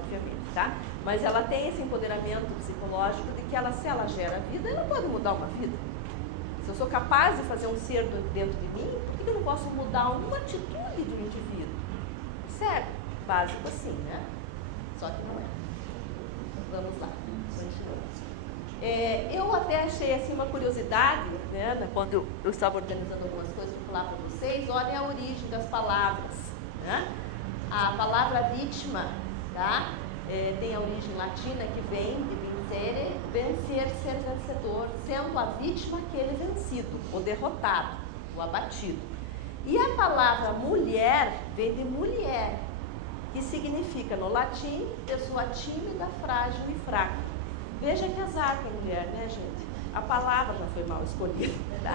obviamente, tá? Mas ela tem esse empoderamento psicológico de que ela, se ela gera vida, ela pode mudar uma vida. Se eu sou capaz de fazer um ser dentro de mim, por que eu não posso mudar uma atitude de um indivíduo? Sério, básico assim, né? Só que não é. Vamos lá, continuamos. Eu até achei assim uma curiosidade, né, quando eu estava organizando algumas coisas para falar para vocês. Olhem a origem das palavras, né? A palavra vítima, tá? Tem a origem latina que vem de vincere, vencer, ser vencedor, sendo a vítima aquele vencido, o derrotado, o abatido. E a palavra mulher vem de mulher, que significa, no latim, pessoa tímida, frágil e fraca. Veja que azar tem mulher, né, gente? A palavra já foi mal escolhida, tá?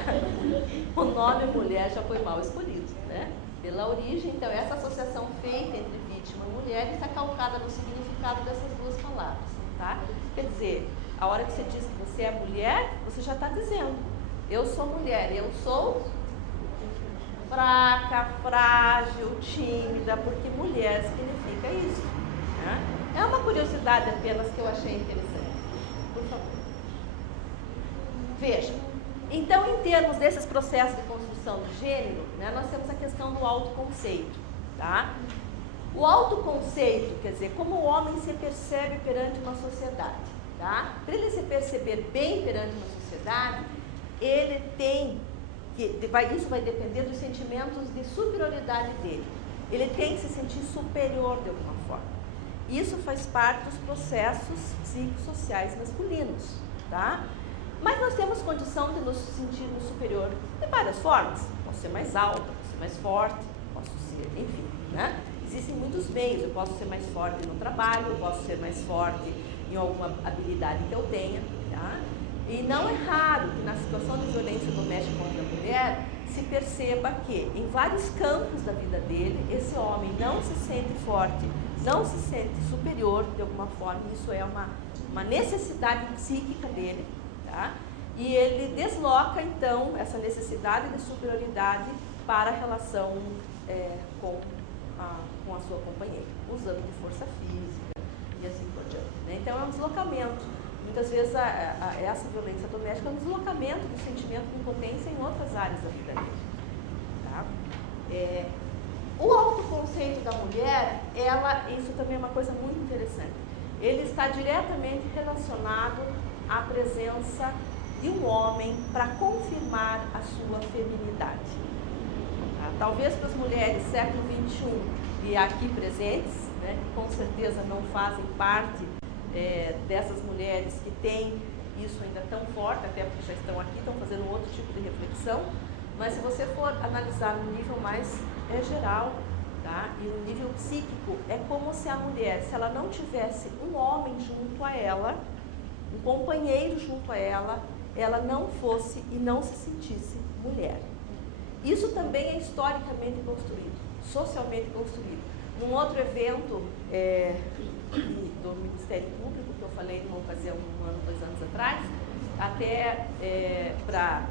O nome mulher já foi mal escolhido, né? Pela origem, então, essa associação feita entre vítima e mulher está calcada no significado dessas duas palavras, tá? Quer dizer, a hora que você diz que você é mulher, você já está dizendo, eu sou mulher, eu sou fraca, frágil, tímida, porque mulher significa isso, né? É uma curiosidade apenas que eu achei interessante. Por favor. Veja, então, em termos desses processos de construção de gênero, né, nós temos a questão do autoconceito, tá? O autoconceito, quer dizer, como o homem se percebe perante uma sociedade, tá? Para ele se perceber bem perante uma sociedade, ele tem isso vai depender dos sentimentos de superioridade dele. Ele tem que se sentir superior de alguma forma. Isso faz parte dos processos psicossociais masculinos, tá? Mas nós temos condição de nos sentirmos superior de várias formas. Posso ser mais alta, posso ser mais forte, posso ser, enfim, né? Existem muitos meios. Eu posso ser mais forte no trabalho, eu posso ser mais forte em alguma habilidade que eu tenha, tá? E não é raro que na situação de violência doméstica contra a mulher se perceba que em vários campos da vida dele, esse homem não se sente forte, não se sente superior de alguma forma. Isso é uma necessidade psíquica dele, tá? E ele desloca então essa necessidade de superioridade para a relação com a sua companheira, usando de força física e assim por diante, né? Então é um deslocamento. Muitas vezes essa violência doméstica é um deslocamento do sentimento de impotência em outras áreas da vida dele, tá? O autoconceito da mulher, isso também é uma coisa muito interessante. Ele está diretamente relacionado à presença de um homem para confirmar a sua feminidade. Tá? Talvez para as mulheres século XXI e aqui presentes, né, que com certeza não fazem parte dessas mulheres que têm isso ainda tão forte, até porque já estão aqui, estão fazendo um outro tipo de reflexão, mas se você for analisar no nível mais geral, tá? E no nível psíquico, é como se a mulher, se ela não tivesse um homem junto a ela, um companheiro junto a ela, ela não fosse e não se sentisse mulher. Isso também é historicamente construído, socialmente construído. Num outro evento do Ministério Público, que eu falei numa ocasião, 1 ano, 2 anos atrás, até para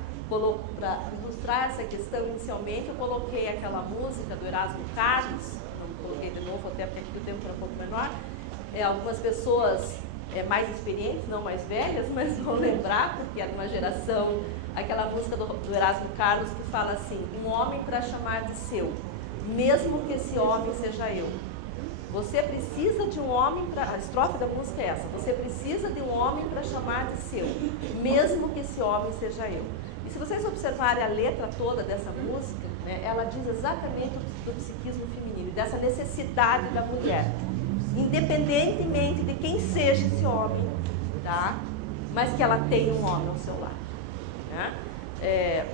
ilustrar essa questão, inicialmente eu coloquei aquela música do Erasmo Carlos, não coloquei de novo, até porque aqui o tempo era um pouco menor. Algumas pessoas mais experientes, não mais velhas, mas vão lembrar, porque é de uma geração, aquela música do Erasmo Carlos que fala assim: um homem para chamar de seu, mesmo que esse homem seja eu. Você precisa de um homem para... A estrofe da música é essa: você precisa de um homem para chamar de seu, mesmo que esse homem seja eu. E se vocês observarem a letra toda dessa música, né, ela diz exatamente do psiquismo feminino, dessa necessidade da mulher, independentemente de quem seja esse homem, tá? Mas que ela tenha um homem ao seu lado, né?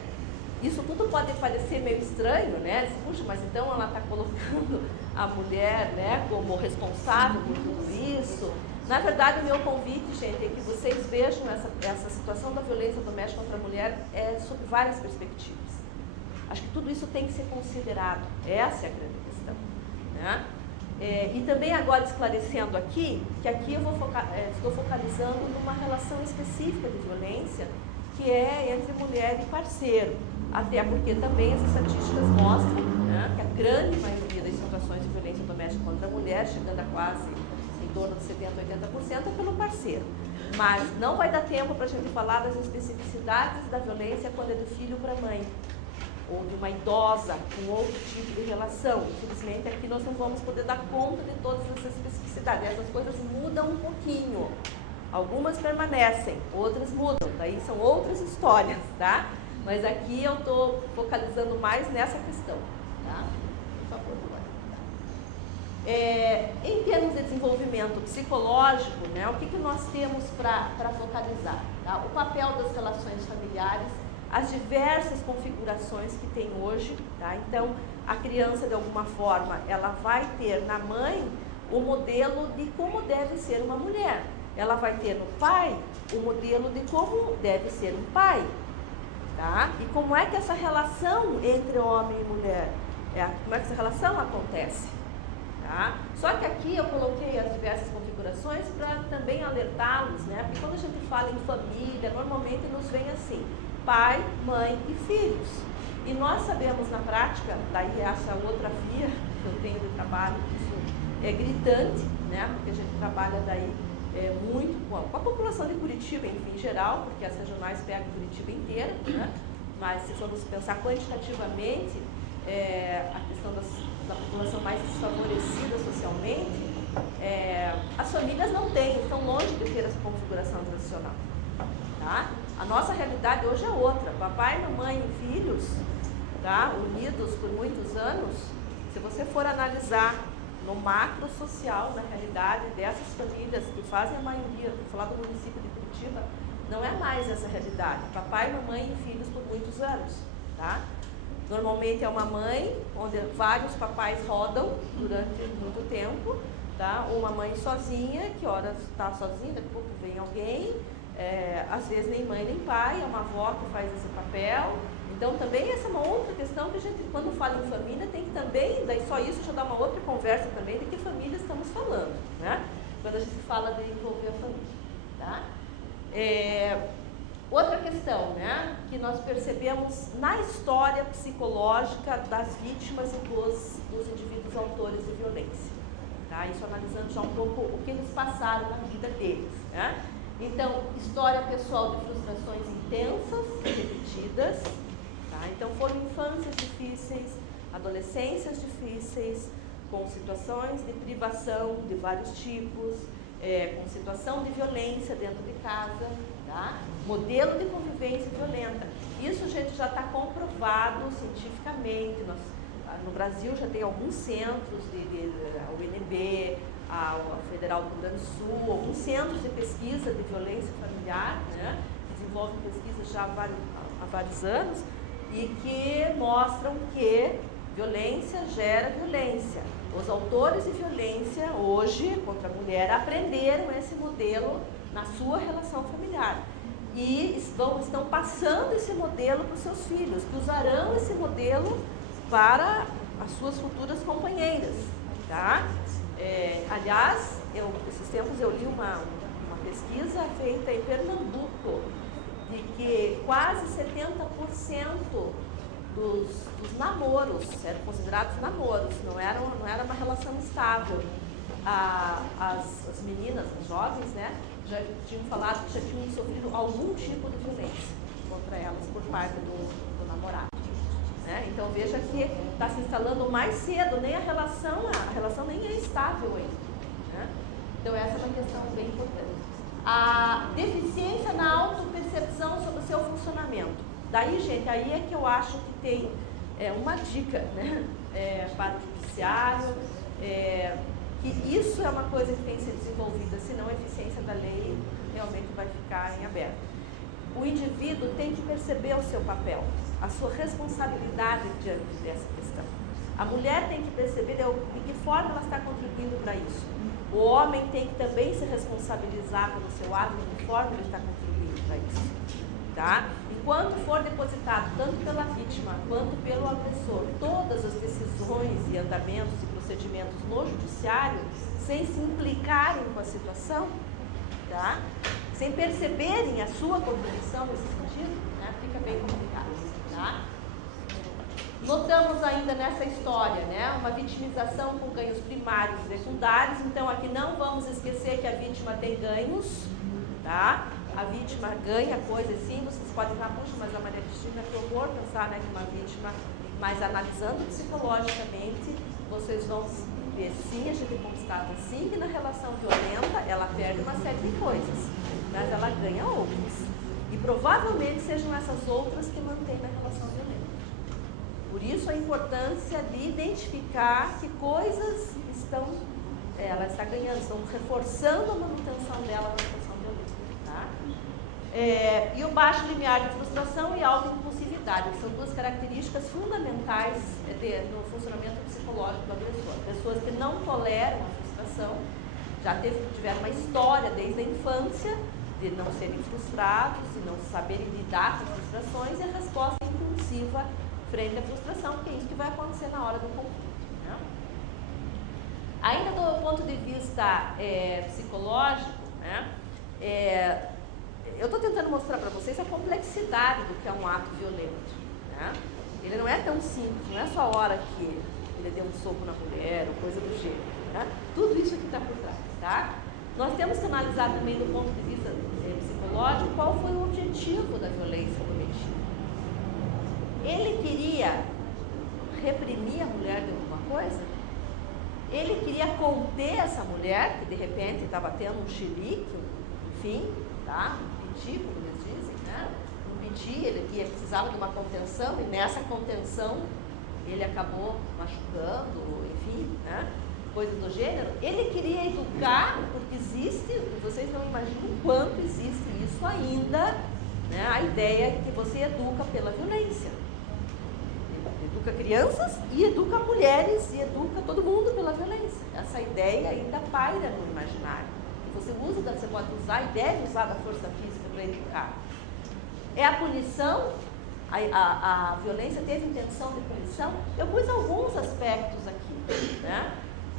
Isso tudo pode parecer meio estranho, né? Puxa, mas então ela está colocando a mulher, né, como responsável por tudo isso. Na verdade, o meu convite, gente, é que vocês vejam essa situação da violência doméstica contra a mulher sob várias perspectivas. Acho que tudo isso tem que ser considerado. Essa é a grande questão, né? E também agora esclarecendo aqui, que aqui eu estou focalizando numa relação específica de violência, que é entre mulher e parceiro. Até porque também as estatísticas mostram, né, que a grande maioria das situações de violência doméstica contra a mulher, chegando a quase 12% torno de 70%, 80% é pelo parceiro. Mas não vai dar tempo para a gente falar das especificidades da violência quando é do filho para a mãe, ou de uma idosa com outro tipo de relação. Infelizmente, aqui nós não vamos poder dar conta de todas essas especificidades. Essas coisas mudam um pouquinho. Algumas permanecem, outras mudam. Daí são outras histórias, tá? Mas aqui eu estou focalizando mais nessa questão, tá? Por favor, em termos de desenvolvimento psicológico, né, o que nós temos para focalizar? Tá? O papel das relações familiares, as diversas configurações que tem hoje, tá? Então, a criança, de alguma forma, ela vai ter na mãe o modelo de como deve ser uma mulher. Ela vai ter no pai o modelo de como deve ser um pai, tá? E como é que essa relação entre homem e mulher, como é que essa relação acontece? Tá? Só que aqui eu coloquei as diversas configurações para também alertá-los, né? Porque quando a gente fala em família, normalmente nos vem assim, pai, mãe e filhos. E nós sabemos na prática, daí essa outra via que eu tenho de trabalho, isso é gritante, né? Porque a gente trabalha daí muito com a população de Curitiba, enfim, em geral, porque as regionais pegam Curitiba inteira, né? Mas se formos pensar quantitativamente, a questão da população mais desfavorecida socialmente, as famílias não têm, estão longe de ter essa configuração tradicional. Tá? A nossa realidade hoje é outra. Papai, mamãe e filhos, tá? Unidos por muitos anos, se você for analisar no macro social, na realidade dessas famílias que fazem a maioria, vou falar do município de Curitiba, não é mais essa realidade. Papai, mamãe e filhos por muitos anos. Tá? Normalmente é uma mãe, onde vários papais rodam durante muito tempo, tá? Ou uma mãe sozinha, que horas está sozinha, daqui a pouco vem alguém, às vezes nem mãe nem pai, é uma avó que faz esse papel. Então também essa é uma outra questão que a gente, quando fala em família, tem que também, daí só isso já dá uma outra conversa também de que família estamos falando, né? Quando a gente fala de envolver a família, tá? Outra questão, né, que nós percebemos na história psicológica das vítimas e dos indivíduos autores de violência. Tá? Isso analisando já um pouco o que eles passaram na vida deles. Né? Então, história pessoal de frustrações intensas, repetidas. Tá? Então, foram infâncias difíceis, adolescências difíceis, com situações de privação de vários tipos, com situação de violência dentro de casa. Tá? Modelo de convivência violenta. Isso, gente, já está comprovado cientificamente. No Brasil já tem alguns centros, a UNB, a Federal do Rio Grande do Sul, alguns centros de pesquisa de violência familiar, né? Que desenvolvem pesquisas já há vários anos e que mostram que violência gera violência. Os autores de violência hoje contra a mulher aprenderam esse modelo na sua relação familiar e estão passando esse modelo para os seus filhos, que usarão esse modelo para as suas futuras companheiras, tá? Aliás, esses tempos eu li uma pesquisa feita em Pernambuco de que quase 70% dos namoros eram considerados namoros, não era uma relação estável. As meninas, as jovens, né, já tinham falado que já tinham sofrido algum tipo de violência contra elas por parte do namorado. Né? Então veja que está se instalando mais cedo, nem a relação nem é estável ainda. Né? Então essa é uma questão bem importante. A deficiência na autopercepção sobre o seu funcionamento. Daí, gente, aí é que eu acho que tem uma dica, né, para o judiciário, que isso é uma coisa que tem que ser desenvolvida, senão a eficiência da lei realmente vai ficar em aberto. O indivíduo tem que perceber o seu papel, a sua responsabilidade diante dessa questão. A mulher tem que perceber de que forma ela está contribuindo para isso. O homem tem que também se responsabilizar pelo seu ato, de que forma ele está contribuindo para isso. Tá? E quando for depositado, tanto pela vítima quanto pelo agressor, todas as decisões e andamentos e procedimentos no judiciário, sem se implicarem com a situação, tá? Sem perceberem a sua contribuição nesse sentido, né? Fica bem complicado. Tá? Notamos ainda nessa história, né, uma vitimização com ganhos primários e secundários. Então aqui não vamos esquecer que a vítima tem ganhos, tá? A vítima ganha coisas sim, vocês podem falar, puxa, mas a Maria Cristina, que horror pensar, né, que uma vítima, mas analisando psicologicamente, vocês vão ver sim, a gente constata sim que na relação violenta ela perde uma série de coisas, mas ela ganha outras. E provavelmente sejam essas outras que mantêm na relação violenta. Por isso a importância de identificar que coisas ela está ganhando, estão reforçando a manutenção dela na relação violenta. Tá? E o baixo limiar de frustração e alta impulsividade, que são duas características fundamentais no funcionamento psicológico do agressor. Pessoas que não toleram a frustração, tiveram uma história desde a infância de não serem frustrados, de não saberem lidar com as frustrações, e a resposta impulsiva frente à frustração, que é isso que vai acontecer na hora do conflito. Né? Ainda do ponto de vista psicológico, né, eu estou tentando mostrar para vocês a complexidade do que é um ato violento. Né? Ele não é tão simples, não é só a hora que ele deu um soco na mulher ou coisa do gênero. Né? Tudo isso aqui está por trás. Tá? Nós temos que analisar também do ponto de vista psicológico qual foi o objetivo da violência cometida. Ele queria reprimir a mulher de alguma coisa? Ele queria conter essa mulher, que de repente estava tendo um chilique, enfim, tá? Um piti, como eles dizem, né? Um piti, ele precisava de uma contenção, e nessa contenção ele acabou machucando, enfim, né? Coisas do gênero. Ele queria educar, porque existe, vocês não imaginam o quanto existe isso ainda, né? A ideia é que você educa pela violência. Educa crianças e educa mulheres e educa todo mundo pela violência. Essa ideia ainda paira no imaginário. Você pode usar e deve usar da força física para educar. É a punição, a violência teve intenção de punição. Eu pus alguns aspectos aqui, né?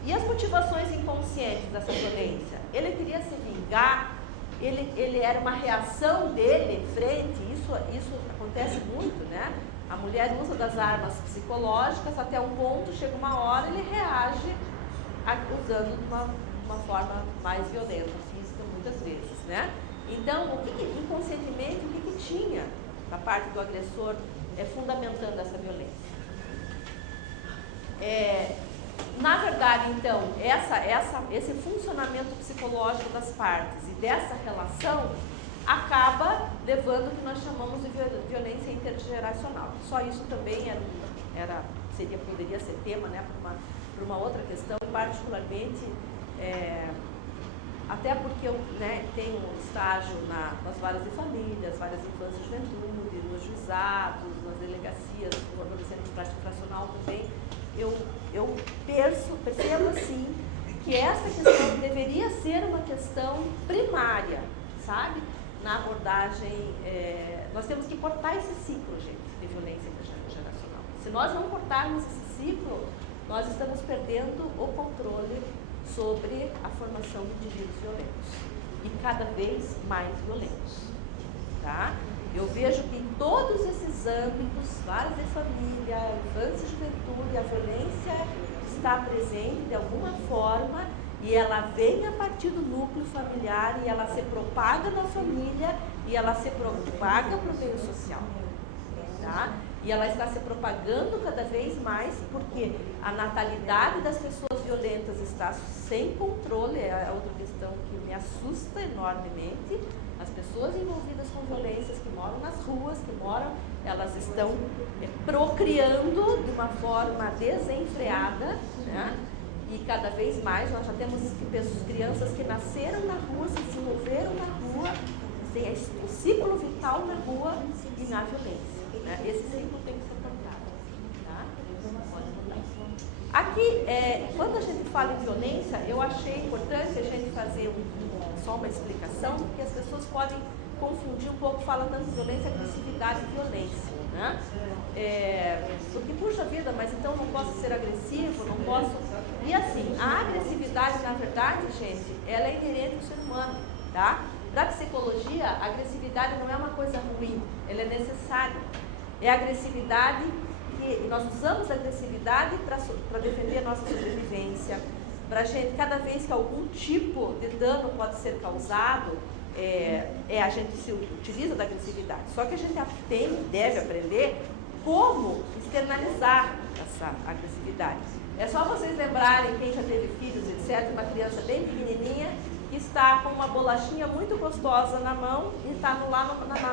E as motivações inconscientes dessa violência? Ele queria se vingar, ele era uma reação dele frente, isso acontece muito, né? A mulher usa das armas psicológicas até um ponto, chega uma hora, ele reage usando de uma forma mais violenta, física, muitas vezes, né? Então, inconscientemente, o que tinha da parte do agressor fundamentando essa violência? Na verdade, então, esse funcionamento psicológico das partes e dessa relação acaba levando o que nós chamamos de violência intergeracional. Só isso também poderia ser tema, né, para uma outra questão, particularmente, até porque eu, né, tenho um estágio nas varas de famílias, varas de infância e juventude, nos juizados, nas delegacias, no centro de prática infracional também. Eu percebo assim que essa questão deveria ser uma questão primária, sabe? Na abordagem, nós temos que cortar esse ciclo, gente, de violência intergeracional. Se nós não cortarmos esse ciclo, nós estamos perdendo o controle sobre a formação de indivíduos violentos e cada vez mais violentos, tá? Eu vejo que em todos esses âmbitos, varas de família, infância e juventude, a violência está presente de alguma forma e ela vem a partir do núcleo familiar e ela se propaga na família e ela se propaga para o meio social, tá? E ela está se propagando cada vez mais porque a natalidade das pessoas violentas está sem controle, é outra questão que me assusta enormemente. As pessoas envolvidas com violências que moram nas ruas, elas estão procriando de uma forma desenfreada, né? E cada vez mais nós já temos crianças que nasceram na rua, se desenvolveram na rua, tem o ciclo vital na rua e na violência, né? Esse ciclo tem que ser trocado, tá? Aqui, quando a gente fala em violência, eu achei importante a gente fazer só uma explicação, porque as pessoas podem confundir um pouco, fala tanto de violência, agressividade e violência, né? Porque, puxa vida, mas então não posso ser agressivo, não posso... E assim, a agressividade, na verdade, gente, ela é inerente ao ser humano, tá? Para a psicologia, a agressividade não é uma coisa ruim, ela é necessária. É a agressividade que nós usamos a agressividade para defender a nossa sobrevivência, para gente, cada vez que algum tipo de dano pode ser causado, a gente se utiliza da agressividade. Só que a gente deve aprender como externalizar essa agressividade. É só vocês lembrarem, quem já teve filhos, etc., uma criança bem pequenininha que está com uma bolachinha muito gostosa na mão e está lá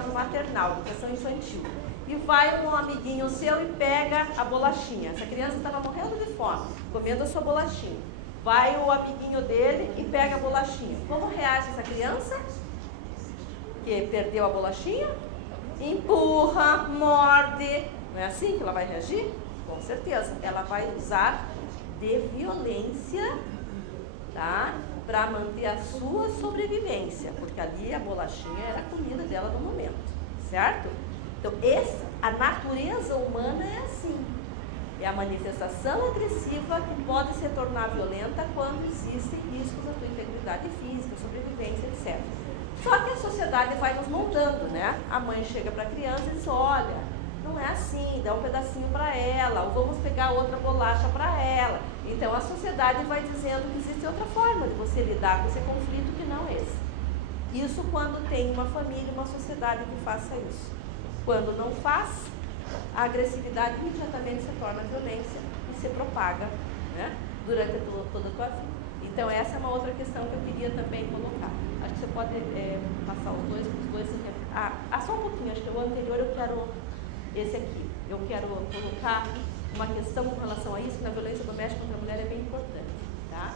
no maternal, educação infantil. E vai um amiguinho seu e pega a bolachinha. Essa criança estava morrendo de fome, comendo a sua bolachinha. Vai o amiguinho dele e pega a bolachinha. Como reage essa criança que perdeu a bolachinha? Empurra, morde. Não é assim que ela vai reagir? Com certeza. Ela vai usar de violência, tá? Para manter a sua sobrevivência. Porque ali a bolachinha era a comida dela no momento. Certo? Então, a natureza humana é assim. É a manifestação agressiva que pode se tornar violenta quando existem riscos à sua integridade física, sobrevivência, etc. Só que a sociedade vai nos moldando, né? A mãe chega para a criança e diz, olha, não é assim, dá um pedacinho para ela, ou vamos pegar outra bolacha para ela. Então a sociedade vai dizendo que existe outra forma de você lidar com esse conflito que não esse. Isso quando tem uma família, uma sociedade que faça isso. Quando não faz, a agressividade imediatamente se torna violência e se propaga, né, durante toda a tua vida. Então essa é uma outra questão que eu queria também colocar. Acho que você pode passar os dois você quer... só um pouquinho, acho que o anterior eu quero esse aqui. Eu quero colocar uma questão com relação a isso, que na violência doméstica contra a mulher é bem importante. Tá?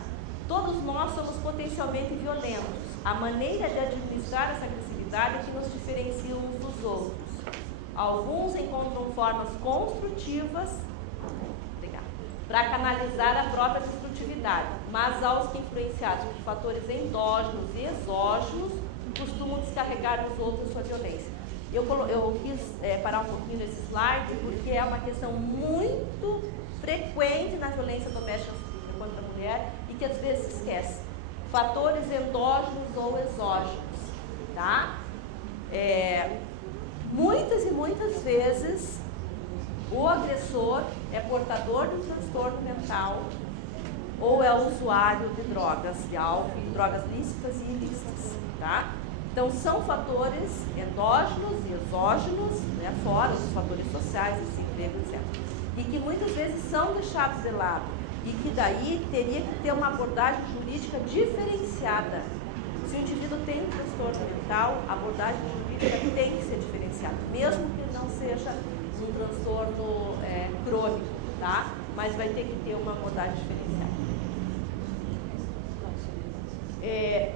Todos nós somos potencialmente violentos. A maneira de administrar essa agressividade é que nos diferencia uns dos outros. Alguns encontram formas construtivas para canalizar a própria destrutividade, mas aos que influenciados por fatores endógenos e exógenos costumam descarregar nos outros sua violência. Eu quis parar um pouquinho nesse slide porque é uma questão muito frequente na violência doméstica contra a mulher e que às vezes se esquece. Fatores endógenos ou exógenos, tá? Muitas e muitas vezes o agressor é portador de um transtorno mental ou é usuário de drogas, de álcool, drogas lícitas e ilícitas, tá? Então são fatores endógenos e exógenos, né, fora os fatores sociais, desemprego, etc. E que muitas vezes são deixados de lado e que daí teria que ter uma abordagem jurídica diferenciada. Se o indivíduo tem um transtorno mental, a abordagem jurídica tem que ser diferenciada, mesmo que não seja um transtorno crônico, tá? Mas vai ter que ter uma abordagem diferenciada.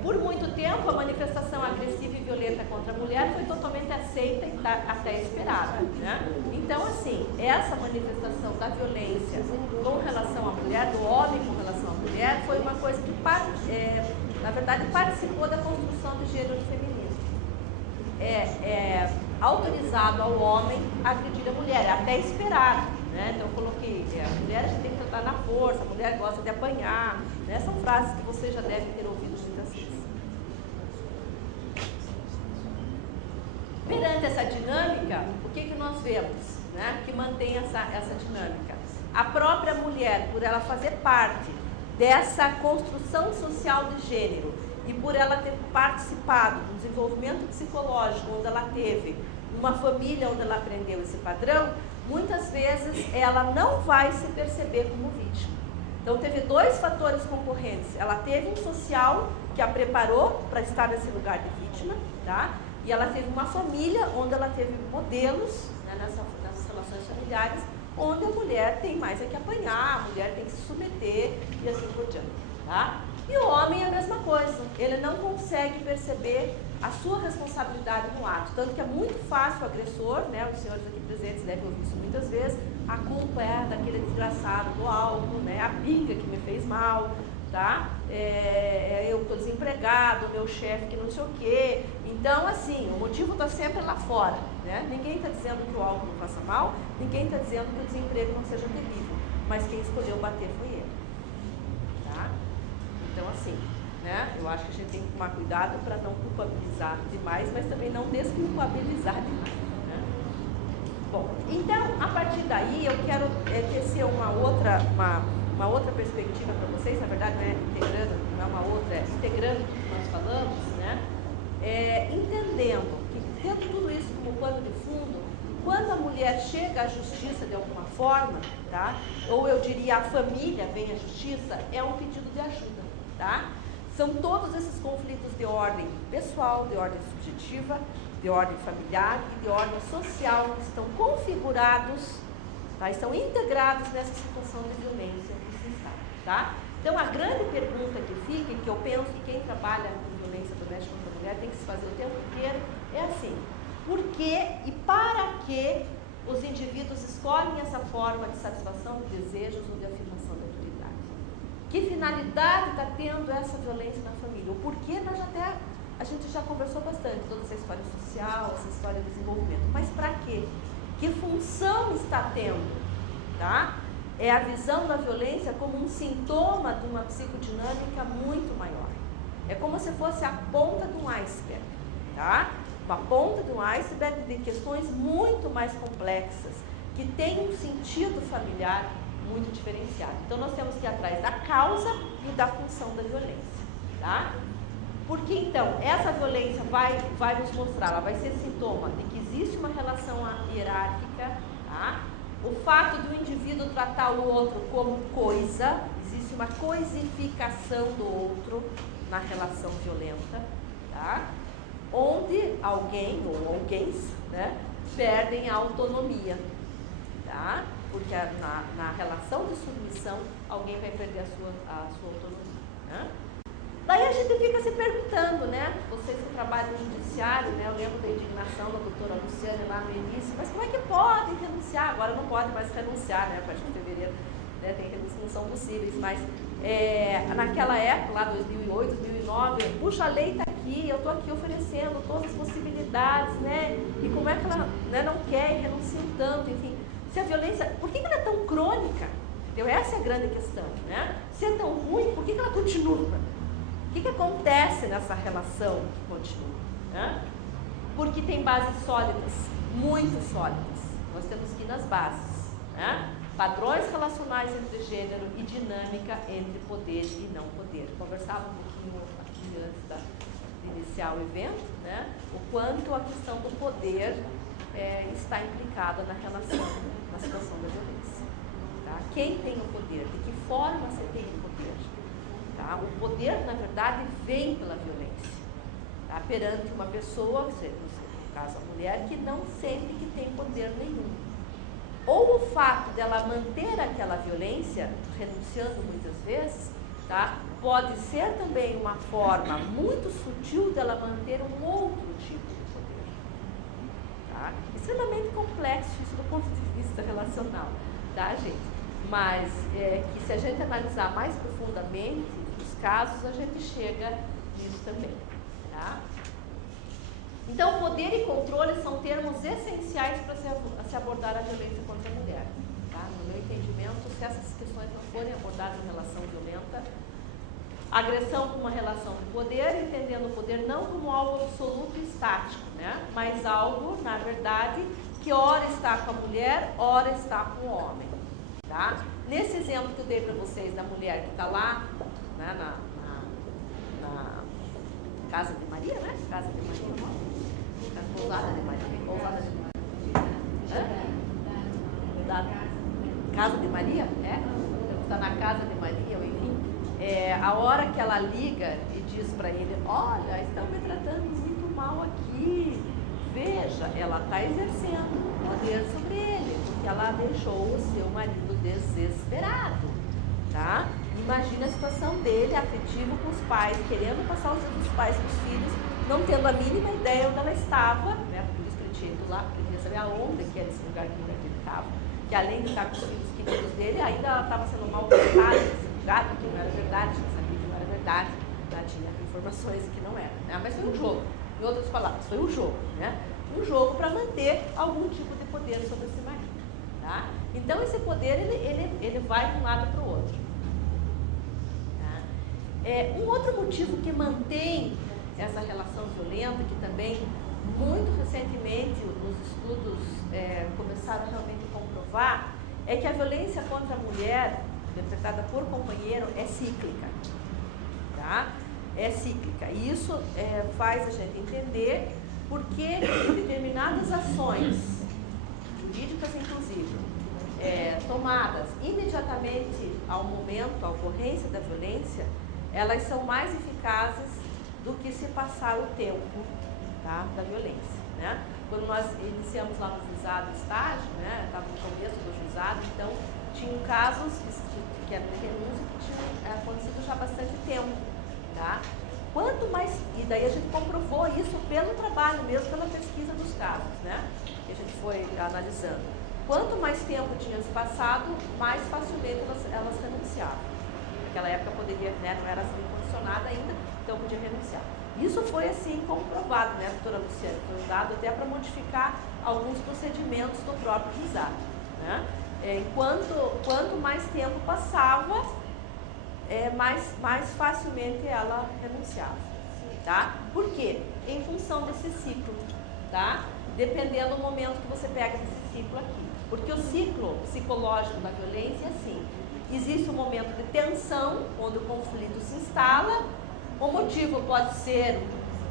Por muito tempo, a manifestação agressiva e violenta contra a mulher foi totalmente aceita e até esperada, né? Então, assim, essa manifestação da violência com relação à mulher, do homem com relação à mulher, foi uma coisa que, na verdade, participou da construção do gênero feminino. É autorizado ao homem agredir a mulher, é até esperado, né? Então eu coloquei, a mulher a gente tem que tratar na força, a mulher gosta de apanhar, né? São frases que você já deve ter ouvido muitas vezes. Perante essa dinâmica, o que nós vemos, né, que mantém essa dinâmica? A própria mulher, por ela fazer parte dessa construção social de gênero, e por ela ter participado do desenvolvimento psicológico, onde ela teve uma família onde ela aprendeu esse padrão, muitas vezes ela não vai se perceber como vítima. Então teve dois fatores concorrentes. Ela teve um social que a preparou para estar nesse lugar de vítima, tá? E ela teve uma família onde ela teve modelos, né, nessas relações familiares, onde a mulher tem mais que apanhar, a mulher tem que se submeter e assim por diante, tá? E o homem é a mesma coisa, ele não consegue perceber a sua responsabilidade no ato, tanto que é muito fácil o agressor, né, os senhores aqui presentes devem ouvir isso muitas vezes, a culpa é daquele desgraçado do álcool, né, a pinga que me fez mal, tá? Eu estou desempregado, meu chefe que não sei o quê. Então, assim, o motivo está sempre lá fora, né? Ninguém está dizendo que o álcool não faça mal, ninguém está dizendo que o desemprego não seja terrível, mas quem escolheu bater foi ele, tá? Então, assim, né? Eu acho que a gente tem que tomar cuidado para não culpabilizar demais, mas também não desculpabilizar demais, né? Bom, então, a partir daí, eu quero tecer uma outra perspectiva para vocês, na verdade não é integrando, não é uma outra, é integrando o que nós falamos, né? Entendendo que, tendo tudo isso como pano de fundo, quando a mulher chega à justiça de alguma forma, tá? Ou eu diria a família vem à justiça, é um pedido de ajuda, tá? São todos esses conflitos de ordem pessoal, de ordem subjetiva, de ordem familiar e de ordem social que estão configurados, tá? Estão integrados nessa situação de violência que se está, tá? Então, a grande pergunta que fica, e que eu penso que quem trabalha com violência doméstica contra a mulher tem que se fazer o tempo inteiro, é assim: por que e para que os indivíduos escolhem essa forma de satisfação de desejos ou de afirmação da autoridade? Que finalidade está tendo essa violência na família? O porquê a gente já conversou bastante, toda essa história social, essa história de desenvolvimento. Mas para quê? Que função está tendo? Tá? É a visão da violência como um sintoma de uma psicodinâmica muito maior. É como se fosse a ponta de um iceberg, tá? Uma ponta de um iceberg de questões muito mais complexas, que tem um sentido familiar muito diferenciado. Então, nós temos que ir atrás da causa e da função da violência, tá? Porque, então, essa violência vai nos mostrar, ela vai ser sintoma de que existe uma relação hierárquica, tá? O fato do indivíduo tratar o outro como coisa, existe uma coisificação do outro na relação violenta, tá? Onde alguém ou alguém, né, perdem a autonomia, tá? Porque na relação de submissão, alguém vai perder a sua autonomia, né? Daí a gente fica se perguntando, né? Vocês que trabalham no judiciário, né? Eu lembro da indignação da doutora Luciane lá no início, mas como é que pode renunciar? Agora não pode mais renunciar, né? A partir de fevereiro, né? Tem renúncias que não são possíveis, mas naquela época, lá 2008, 2009, puxa, a lei está aqui, eu estou aqui oferecendo todas as possibilidades, né? E como é que ela, né, não quer e renuncia tanto, enfim. Se a violência, por que ela é tão crônica? Entendeu? Essa é a grande questão, né? Se é tão ruim, por que ela continua? O que acontece nessa relação que continua? Né? Porque tem bases sólidas, muito sólidas. Nós temos que ir nas bases, né? Padrões relacionais entre gênero e dinâmica entre poder e não poder. Conversava um pouquinho aqui antes de iniciar o evento, né? O quanto a questão do poder está implicada na relação, na situação da violência. Tá? Quem tem o poder? De que forma você tem o poder? Tá? O poder, na verdade, vem pela violência, tá? Perante uma pessoa, no caso a mulher, que não sente que tem poder nenhum. Ou o fato dela manter aquela violência, renunciando muitas vezes, tá? Pode ser também uma forma muito sutil dela manter um outro tipo de poder. Tá? Extremamente complexo isso do ponto de vista relacional, tá, gente? Mas que se a gente analisar mais profundamente os casos, a gente chega nisso também, tá? Então, poder e controle são termos essenciais para se abordar a violência contra a mulher, tá? No meu entendimento, se essas questões não forem abordadas em relação violenta, agressão como uma relação de poder, entendendo o poder não como algo absoluto e estático, né? Mas algo, na verdade, que ora está com a mulher, ora está com o homem. Tá? Nesse exemplo que eu dei para vocês da mulher que está lá, né, na Casa de Maria, né? Casa de Maria, Pousada de Maria, Pousada de Maria. Casa de Maria? Está na Casa de Maria, enfim. A hora que ela liga e diz para ele: olha, estão me tratando muito mal aqui. Veja, ela está exercendo poder sobre ele, porque ela deixou o seu marido desesperado, tá? Imagina a situação dele, afetivo com os pais, querendo passar os dos pais para os filhos, não tendo a mínima ideia onde ela estava, né? Por isso que ele tinha ido lá, porque ele queria saber aonde que era esse lugar que ele estava, que além de estar com os filhos queridos dele, ainda ela estava sendo maltratada nesse lugar, porque não era verdade, tinha sabido que não era verdade, ela tinha informações que não era, né? Mas foi um jogo. Em outras palavras, foi um jogo, né? Um jogo para manter algum tipo de poder sobre esse marido, tá? Então, esse poder, ele vai de um lado para o outro. Tá? Um outro motivo que mantém essa relação violenta, que também muito recentemente os estudos começaram realmente a comprovar, é que a violência contra a mulher, interpretada por companheiro, é cíclica. Tá? É cíclica. E isso faz a gente entender por que determinadas ações, jurídicas inclusive, tomadas imediatamente ao momento, à ocorrência da violência, elas são mais eficazes do que se passar o tempo, tá, da violência, né? Quando nós iniciamos lá no juizado o estágio, né, estava no começo do juizado, então tinham casos que eram de renúncia que tinham acontecido já há bastante tempo, tá? Quanto mais, e daí a gente comprovou isso pelo trabalho mesmo, pela pesquisa dos casos, né, que a gente foi analisando. Quanto mais tempo tinha se passado, mais facilmente elas renunciavam. Naquela época poderia, né, não era assim condicionada ainda, então podia renunciar. Isso foi assim comprovado, né, doutora Luciana? Foi usado até para modificar alguns procedimentos do próprio juizado, né? Quanto mais tempo passava, mais facilmente ela renunciava, tá? Por quê? Em função desse ciclo, tá? Dependendo do momento que você pega esse ciclo aqui. Porque o ciclo psicológico da violência é assim: existe um momento de tensão, onde o conflito se instala. O motivo pode ser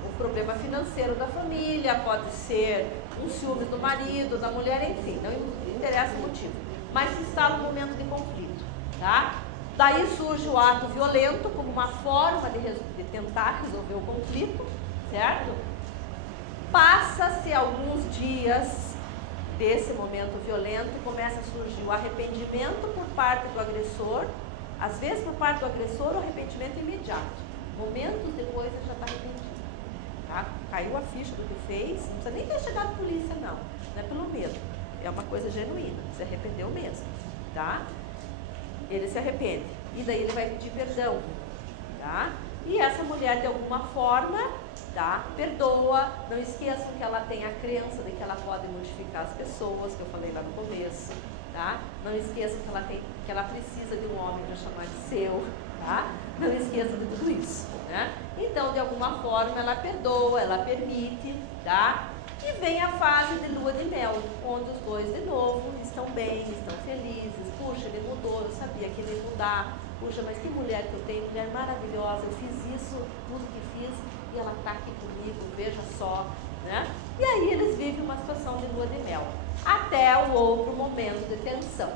o problema financeiro da família, pode ser um ciúme do marido, da mulher, enfim, não interessa o motivo. Mas se instala um momento de conflito, tá? Daí surge o ato violento como uma forma de tentar resolver o conflito, certo? Passa-se alguns dias desse momento violento e começa a surgir o arrependimento por parte do agressor. Às vezes, por parte do agressor, o arrependimento é imediato. Momentos depois ele já está arrependido, tá? Caiu a ficha do que fez, não precisa nem ter chegado a polícia, não é pelo medo, é uma coisa genuína, se arrependeu mesmo, tá? Ele se arrepende, e daí ele vai pedir perdão, tá? E essa mulher, de alguma forma, tá, perdoa. Não esqueçam que ela tem a crença de que ela pode modificar as pessoas, que eu falei lá no começo, tá? Não esqueçam que ela precisa de um homem para chamar de seu, tá? Não esqueçam de tudo isso, né? Então, de alguma forma, ela perdoa, ela permite, tá? E vem a fase de lua de mel, onde os dois de novo estão bem, estão felizes. Puxa, ele mudou, eu sabia que ele ia mudar. Puxa, mas que mulher que eu tenho, mulher maravilhosa, eu fiz isso, tudo que fiz, e ela está aqui comigo, veja só, né? E aí eles vivem uma situação de lua de mel, até o outro momento de tensão,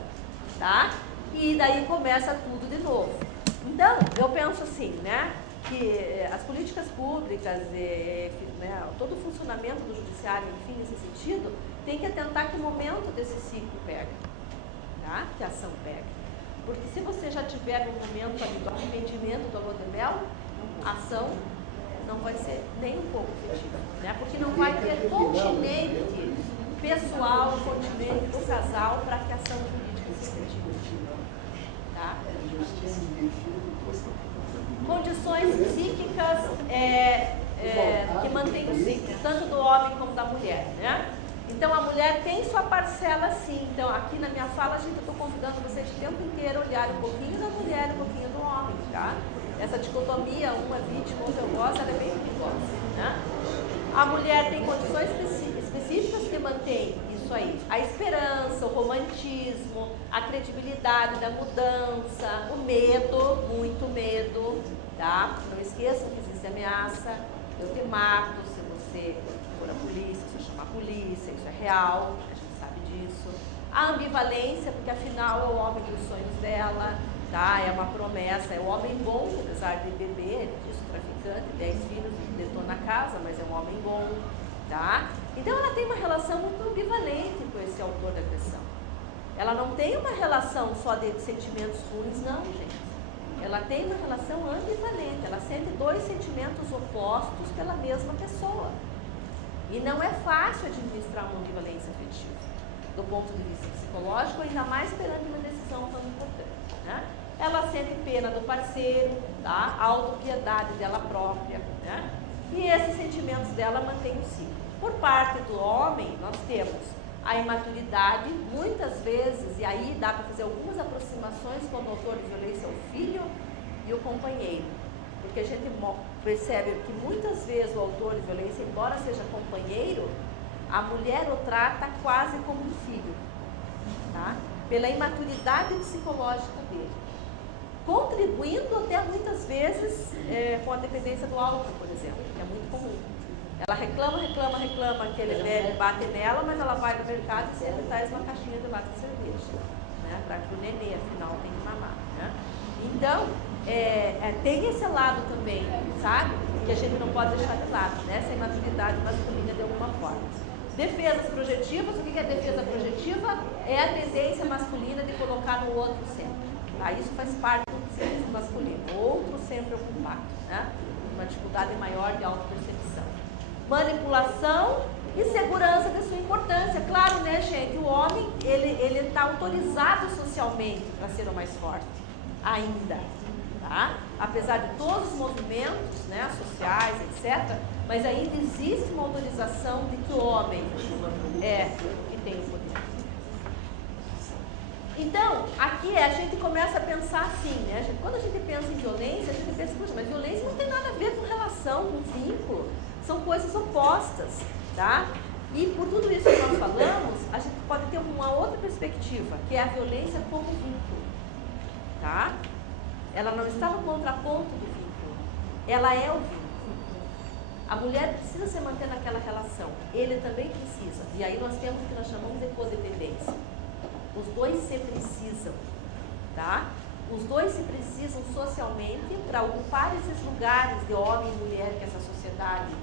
tá? E daí começa tudo de novo. Então, eu penso assim, né, que as políticas públicas, né, todo o funcionamento do judiciário, enfim, nesse sentido, tem que atentar que momento desse ciclo pega, tá? Que a ação pega. Porque se você já tiver no momento ali do arrependimento do lua de mel, a ação não vai ser nem um pouco efetiva, né? Porque não vai ter continente pessoal, continente do casal para que a ação jurídica seja efetiva, tá? Condições psíquicas que mantêm o ciclo, tanto do homem como da mulher, né? Então, a mulher tem sua parcela sim. Então, aqui na minha fala, gente, eu estou convidando vocês o tempo inteiro a olhar um pouquinho da mulher e um pouquinho do homem, tá? Essa dicotomia, uma é vítima, outra eu gosto, ela é bem perigosa, né? A mulher tem condições específicas que mantêm isso aí: a esperança, o romantismo, a credibilidade da mudança, o medo, muito medo, tá? Não esqueçam que existe ameaça, eu te mato se você for a polícia, se eu chamar a polícia, isso é real, a gente sabe disso. A ambivalência, porque afinal é o homem dos sonhos dela, tá? É uma promessa, é um homem bom, apesar de beber, disso traficante, 10 filhos, detona a casa, mas é um homem bom, tá? Então ela tem uma relação muito ambivalente com esse autor da agressão. Ela não tem uma relação só de sentimentos ruins, não, gente. Ela tem uma relação ambivalente, ela sente dois sentimentos opostos pela mesma pessoa. E não é fácil administrar uma ambivalência afetiva, do ponto de vista psicológico, ainda mais perante uma decisão tão importante, né? Ela sente pena do parceiro, tá? A autopiedade dela própria, né? E esses sentimentos dela mantêm o ciclo. Por parte do homem, nós temos a imaturidade, muitas vezes, e aí dá para fazer algumas aproximações quando o autor de violência é o filho e o companheiro, Porque a gente percebe que muitas vezes o autor de violência, embora seja companheiro, a mulher o trata quase como um filho, tá? Pela imaturidade psicológica dele, contribuindo até muitas vezes com a dependência do álcool, por exemplo, que é muito comum. Ela reclama que ele bebe, bate nela, mas ela vai no mercado e sempre traz uma caixinha de lata de cerveja, né? Para que o nenê, afinal, tem que mamar, né? Então, tem esse lado também, sabe? Que a gente não pode deixar de lado, né? Essa imaturidade masculina de alguma forma. Defesas projetivas, o que é defesa projetiva? É a tendência masculina de colocar no outro sempre. Tá? Isso faz parte do sexo masculino. O outro sempre ocupado, né? Uma dificuldade maior de autopercepção. Manipulação e segurança de sua importância. Claro, né, gente? O homem, ele está autorizado socialmente para ser o mais forte. Ainda. Tá? Apesar de todos os movimentos, né, sociais, etc., mas ainda existe uma autorização de que o homem é que tem o poder. Então, aqui a gente começa a pensar assim, né? Quando a gente pensa em violência, a gente pensa, mas violência não tem nada a ver com relação, com vínculo, são coisas opostas, tá? E por tudo isso que nós falamos, a gente pode ter uma outra perspectiva, que é a violência como vínculo, tá? Ela não está no contraponto do vínculo, ela é o vínculo. A mulher precisa se manter naquela relação, ele também precisa. E aí nós temos o que nós chamamos de codependência. Os dois se precisam, tá? Os dois se precisam socialmente para ocupar esses lugares de homem e mulher que essa sociedade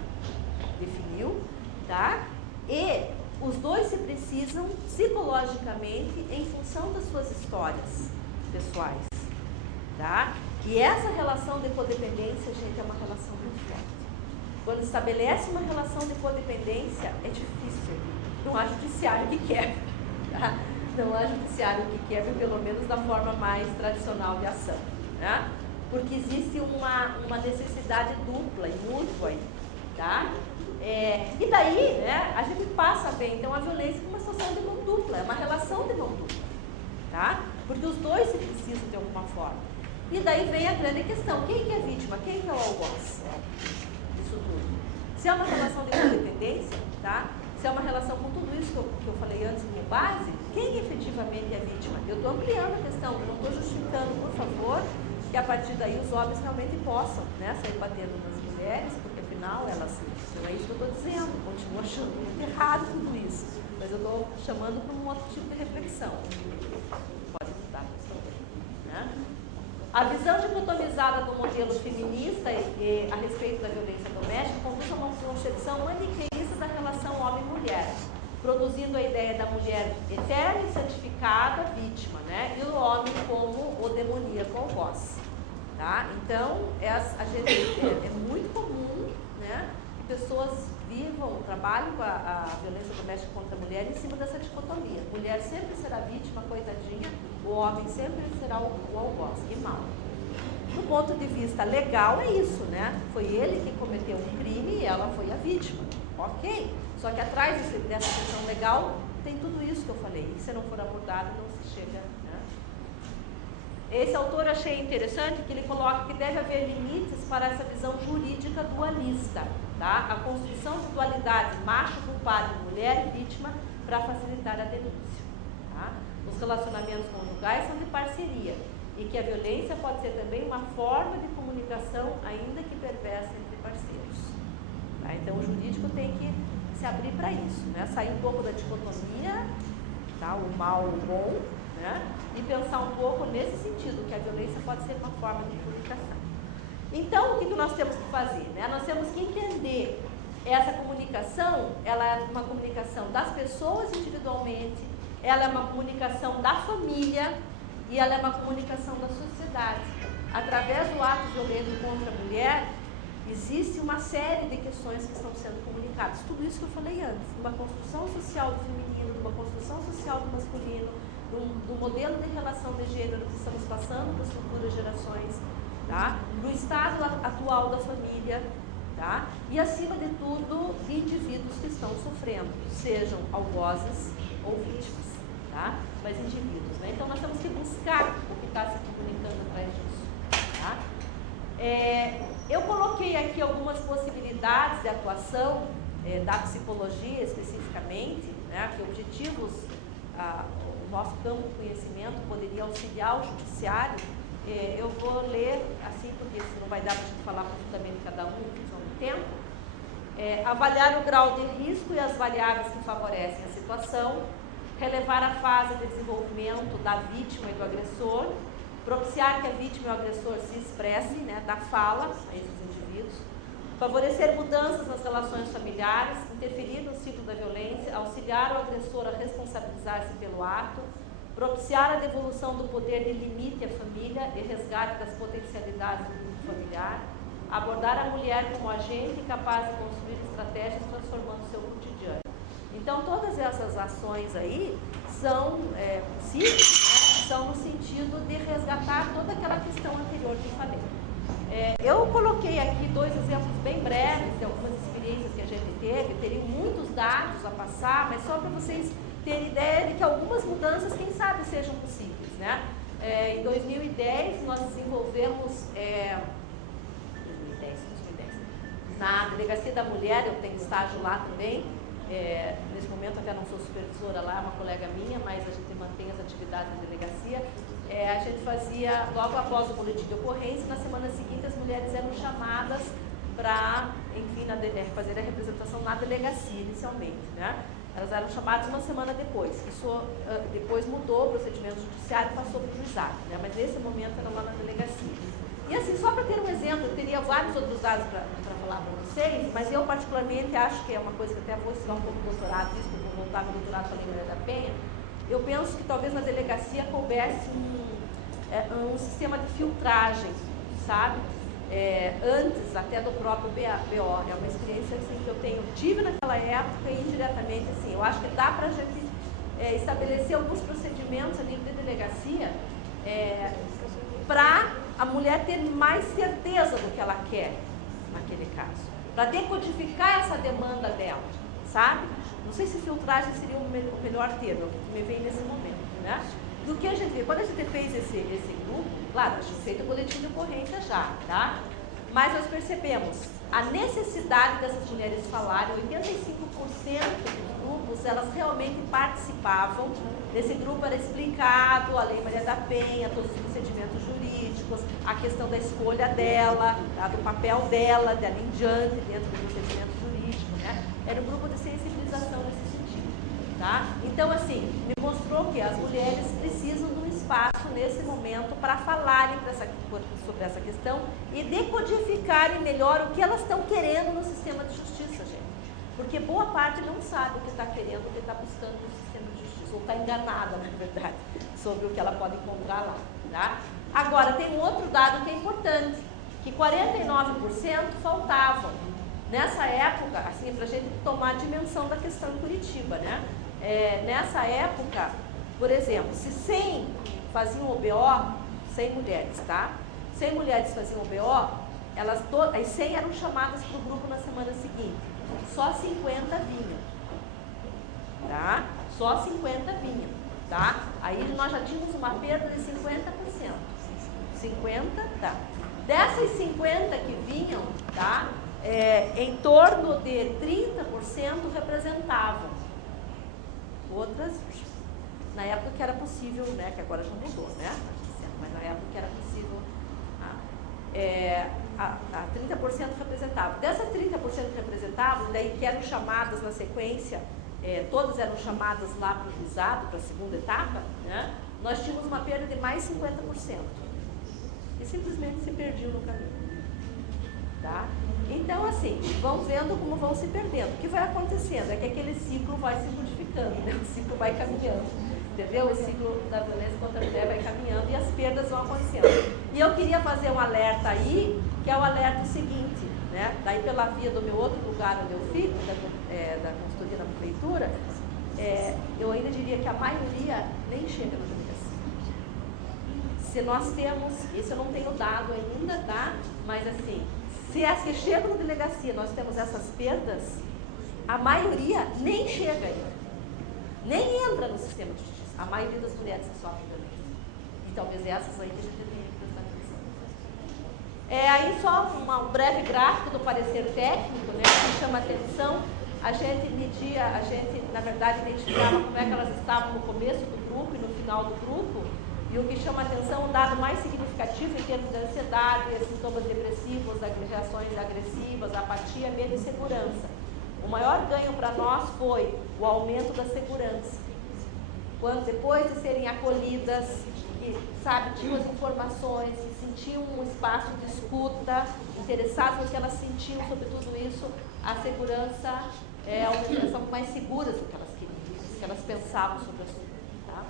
definiu, tá? E os dois se precisam psicologicamente em função das suas histórias pessoais, tá? E essa relação de codependência, gente, é uma relação muito forte. Quando estabelece uma relação de codependência, é difícil. Não há judiciário que quer, tá? Não há judiciário que quebre, pelo menos da forma mais tradicional de ação, né? Porque existe uma necessidade dupla e mútua aí, tá? E daí, né, a gente passa a ver, então, a violência como uma situação de mão dupla, é uma relação de mão dupla, tá? Porque os dois se precisam de alguma forma. E daí vem a grande questão, quem que é vítima, quem que é o algoz? Isso tudo. Se é uma relação de codependência, tá? Se é uma relação com tudo isso que eu falei antes como base, quem efetivamente é vítima? Eu estou ampliando a questão, eu não estou justificando, por favor, que a partir daí os homens realmente possam, né, sair batendo nas mulheres, porque afinal elas, não é isso que eu estou dizendo, continuo achando muito errado tudo isso, mas eu estou chamando para um outro tipo de reflexão. Pode mudar a questão, né? A visão dicotomizada do modelo feminista a respeito da violência doméstica conduz a uma concepção maniqueísta da relação homem-mulher, produzindo a ideia da mulher eterna e santificada, vítima, né? E o homem como o demoníaco algoz, tá? Então, é muito comum, né, que pessoas vivam, trabalhem com a violência doméstica contra a mulher em cima dessa dicotomia. Mulher sempre será vítima, coitadinha, o homem sempre será o algoz, e mal. Do ponto de vista legal é isso, né? Foi ele que cometeu um crime e ela foi a vítima. Ok? Só que atrás dessa questão legal tem tudo isso que eu falei. E se não for abordado, não se chega, né? Esse autor achei interessante que ele coloca que deve haver limites para essa visão jurídica dualista, tá? A construção de dualidade macho, culpado, mulher e vítima para facilitar a denúncia, tá? Os relacionamentos conjugais são de parceria e que a violência pode ser também uma forma de comunicação, ainda que perversa, entre parceiros. Tá? Então, o jurídico tem que se abrir para isso, né? Sair um pouco da dicotomia, tá? O mal, o bom, né? E pensar um pouco nesse sentido, que a violência pode ser uma forma de comunicação. Então, o que nós temos que fazer? Né? Nós temos que entender essa comunicação, ela é uma comunicação das pessoas individualmente, ela é uma comunicação da família e ela é uma comunicação da sociedade. Através do ato violento contra a mulher, existe uma série de questões que estão sendo comunicadas. Tudo isso que eu falei antes, uma construção social do feminino, uma construção social do masculino, do modelo de relação de gênero que estamos passando para as futuras gerações, tá? Do estado atual da família, tá? E acima de tudo, de indivíduos que estão sofrendo, sejam algozes ou vítimas, tá? Mas indivíduos, né? Então nós temos que buscar o que está se comunicando atrás disso, tá? Eu coloquei aqui algumas possibilidades de atuação da psicologia especificamente, né, que objetivos o nosso campo de conhecimento poderia auxiliar o judiciário. Eu vou ler assim, porque não vai dar para a gente falar profundamente cada um, só no tempo. Avaliar o grau de risco e as variáveis que favorecem a situação, relevar a fase de desenvolvimento da vítima e do agressor, propiciar que a vítima e o agressor se expressem, né, da fala a esses indivíduos, favorecer mudanças nas relações familiares, interferir no ciclo da violência, auxiliar o agressor a responsabilizar-se pelo ato, propiciar a devolução do poder de limite à família e resgate das potencialidades do grupo familiar, abordar a mulher como agente capaz de construir estratégias transformando seu cotidiano. Então, todas essas ações aí são possíveis, né? São no sentido de resgatar toda aquela questão anterior que eu falei. Eu coloquei aqui 2 exemplos bem breves de algumas experiências que a gente teve, teria muitos dados a passar, mas só para vocês terem ideia de que algumas mudanças, quem sabe, sejam possíveis, né? Em 2010, nós desenvolvemos, 2010, na Delegacia da Mulher, eu tenho estágio lá também, nesse momento até não sou supervisora lá, é uma colega minha, mas a gente mantém as atividades da delegacia. A gente fazia, logo após o boletim de ocorrência, na semana seguinte as mulheres eram chamadas para, enfim, fazer a representação na delegacia inicialmente, né? Elas eram chamadas uma semana depois. Isso depois mudou o procedimento judiciário e passou para o juizado, né? Mas nesse momento era lá na delegacia. E assim, só para ter um exemplo, eu teria vários outros dados para falar para vocês, mas eu particularmente acho que é uma coisa que até vou estudar um pouco do doutorado, isso, porque eu vou voltar no doutorado para a Lei Maria da Penha. Eu penso que talvez na delegacia coubesse um sistema de filtragem, sabe? Antes até do próprio BO. É uma experiência assim, que eu tive naquela época e indiretamente, assim, eu acho que dá para a gente estabelecer alguns procedimentos a nível de delegacia para a mulher ter mais certeza do que ela quer naquele caso, para decodificar essa demanda dela, sabe? Não sei se filtragem seria o melhor termo, o que me vem nesse momento, né? Do que a gente vê, quando a gente fez esse grupo, claro, a gente fez o boletim de ocorrência já, tá? Mas nós percebemos a necessidade dessas mulheres falarem. 85% dos grupos, elas realmente participavam. Nesse grupo era explicado a Lei Maria da Penha, todos os procedimentos jurídicos, a questão da escolha dela, tá? Do papel dela, dali em diante, dentro do procedimento jurídico, né? Era um grupo de sensibilização nesse sentido, tá? Então, assim, me mostrou que as mulheres precisam de um espaço nesse momento para falarem sobre essa questão e decodificarem melhor o que elas estão querendo no sistema de justiça, gente. Porque boa parte não sabe o que está querendo, o que está buscando no sistema de justiça, ou está enganada, na verdade, sobre o que ela pode encontrar lá, tá? Agora, tem um outro dado que é importante, que 49% faltavam. Nessa época, assim, para a gente tomar a dimensão da questão em Curitiba, né? Nessa época, por exemplo, se 100 faziam o BO, 100 mulheres, tá? 100 mulheres faziam o BO, as 100 eram chamadas para o grupo na semana seguinte. Só 50 vinham, tá? Só 50 vinham, tá? Aí nós já tínhamos uma perda de 50%. 50, tá? Dessas 50 que vinham, tá? Em torno de 30% representavam. Outras, na época que era possível, né? Que agora já mudou, né? Mas na época que era possível, 30% representavam. Dessas 30% que representavam, daí que eram chamadas na sequência, todas eram chamadas lá para o juizado, para a segunda etapa, né? Nós tínhamos uma perda de mais 50%. E simplesmente se perdiam no caminho. Tá? Então, assim, vão vendo como vão se perdendo. O que vai acontecendo é que aquele ciclo vai se modificando, né? O ciclo vai caminhando, entendeu? O ciclo da violência contra a mulher vai caminhando e as perdas vão acontecendo. E eu queria fazer um alerta aí, que é o alerta seguinte, né? Daí pela via do meu outro lugar onde eu fico, da consultoria na prefeitura, eu ainda diria que a maioria nem chega na delegacia. Se nós temos, isso eu não tenho dado ainda, tá? Mas assim, se as que chegam na delegacia nós temos essas perdas, a maioria nem chega ainda. Nem entra no sistema de justiça. A maioria das mulheres que sofrem violência. E talvez essas aí que a gente tenha que prestar atenção. Aí só um breve gráfico do parecer técnico, né, que chama atenção. A gente na verdade, identificava como é que elas estavam no começo do grupo e no final do grupo. E o que chama atenção, um dado mais significativo em termos de ansiedade, sintomas depressivos, reações agressivas, apatia, medo e segurança. O maior ganho para nós foi o aumento da segurança. Quando depois de serem acolhidas, que, tinham as informações, que sentiam um espaço de escuta, interessadas no que elas sentiam sobre tudo isso, a segurança elas são mais seguras do que elas queriam, do que elas pensavam sobre o assunto. Tá?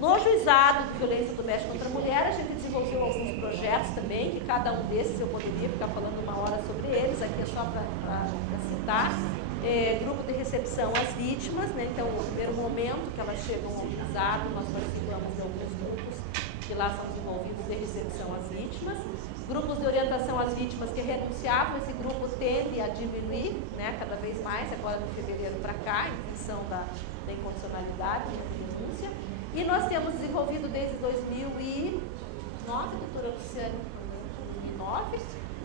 No juizado de violência doméstica contra a mulher, a gente desenvolveu alguns projetos também, que cada um desses eu poderia ficar falando uma hora sobre eles, aqui é só para citar. Grupo de recepção às vítimas, né? Então, no primeiro momento que elas chegam ao juizado, nós participamos de alguns grupos que lá são desenvolvidos de recepção às vítimas. Grupos de orientação às vítimas que renunciavam, esse grupo tende a diminuir, né, cada vez mais, agora de fevereiro para cá, em função da incondicionalidade da denúncia. E nós temos desenvolvido desde 2009, doutora Luciane, 2009,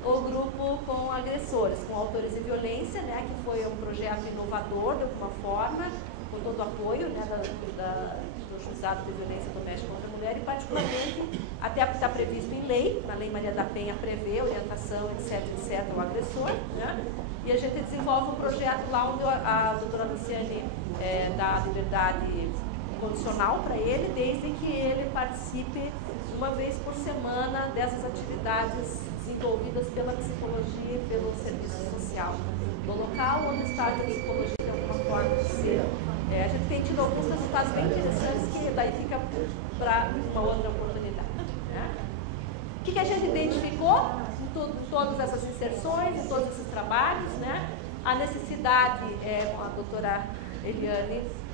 o grupo com agressores, com autores de violência, né, que foi um projeto inovador, de alguma forma, com todo o apoio, né, do Juizado de Violência Doméstica contra a Mulher, e particularmente, até porque está previsto em lei, na Lei Maria da Penha prevê orientação, etc., ao agressor, né, e a gente desenvolve um projeto lá onde a doutora Luciane dá liberdade condicional para ele, desde que ele participe uma vez por semana dessas atividades desenvolvidas pela psicologia e pelo serviço social do local, onde está a psicologia de alguma forma de ser. A gente tem tido alguns resultados bem interessantes que daí fica para uma outra oportunidade. Né? O que a gente identificou em todas essas inserções, em todos esses trabalhos, né? A necessidade, com a doutora Eliane,